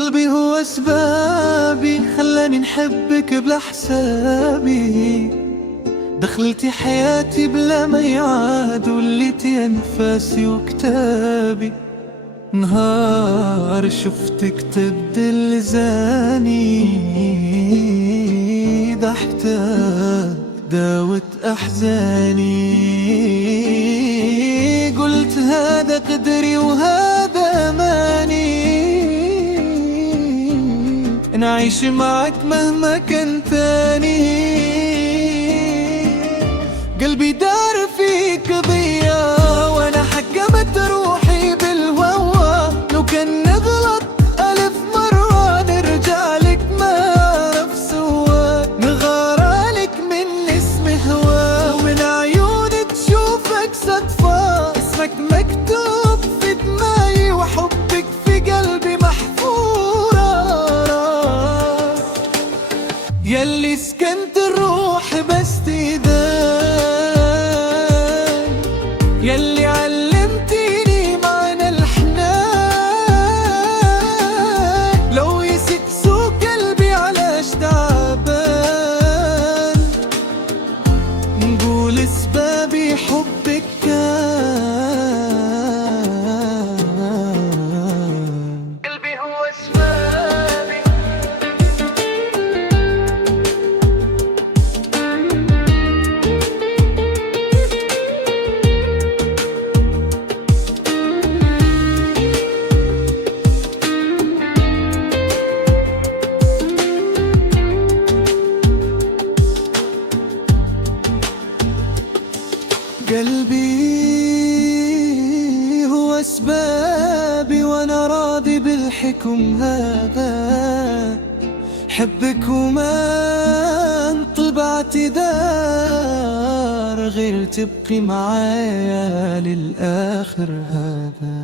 قلبي هو أسبابي، خلاني نحبك بلا حسابي. دخلتي حياتي بلا ميعاد، وليتي أنفاسي وكتابي. نهار شفتك تبدل لساني، ضحكتك داوت أحزاني. قلت هذا قدري وهذا أماني، نعيش معك مهما كان تاني. قلبي دار فيك ضياء، وانا حكمت روحي بالهوى. لو كان نغلط ألف مرة نرجع لك ما أعرف سوا. نغارلك من اسم هوا، ومن عيوني تشوفك صدفة. اسمك مكتوب في دماغي، وحبك في قلبي محفورة. يلي سكنت الروح بس تدان، يلي علمتيني معنى الحنان. لو يسكسوا قلبي علاش تعبان، نقول اسبابي حبك كان. قلبي هو اسبابي. قلبي هو أسبابي، وأنا راضي بالحكم هذا. حبك وما انطبعتي دار، غير تبقي معايا للآخر هذا.